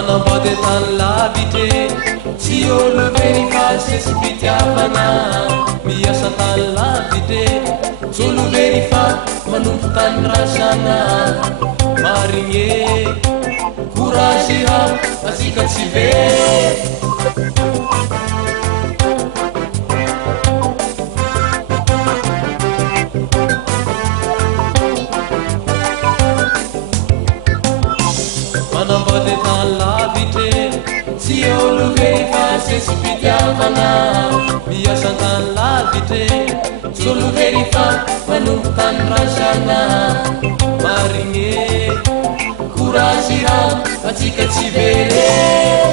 manambady tany lavitry tsy olo verifa sesipitiavana miasa tany lavitry tsy olo verifa manompo tany rasana marigny courage ha atsika tsy very manambady tany lavitry tsy olo verifa sesipitiavana miasa tany lavitry tsy olo verifa manompo tany rasana marigny courage ha atsika tsy very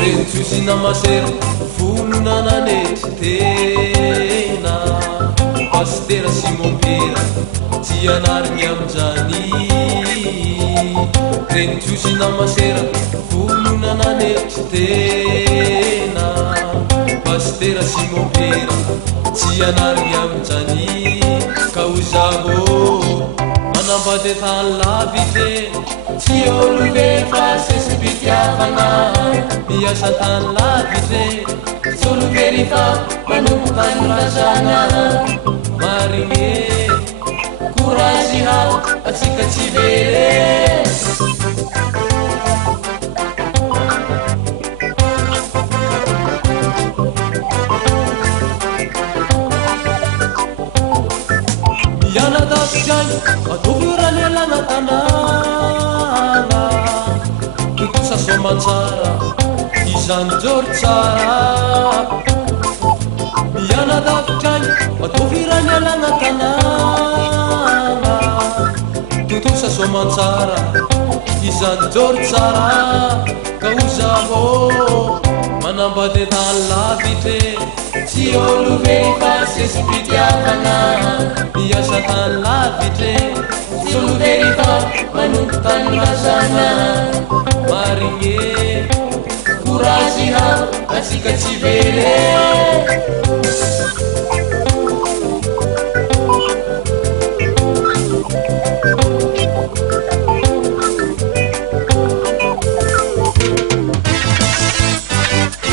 rentsosy namasera volonananetry tena pastera simompera tsy anarigny amizany rentsosy namasera volonananetry tena pastera simompera tsy anarigny amizany ka o zaho manambady tany lavitry tsy olo verifa sesipitiavana miasa tany lavitry tsy olo verifa manompo tany rasana marigny courage ha atsika tsy very miala dafidrany atovyrany alana tanàna tokosa somantsara izany jory tsara miala dafidrany atovyrany alana tanàna tokosa somantsara izany jory tsara ka o zaho manambady tany lavitry tsy olo verifa sesipitiavana miasa tany lavitry tsy olo verifa manompo tany rasana marigny courage ha atsika tsy very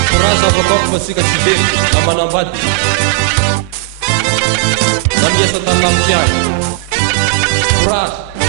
courage avakako fa atsika tsy very na manambady na miasa tany lavitry agny courage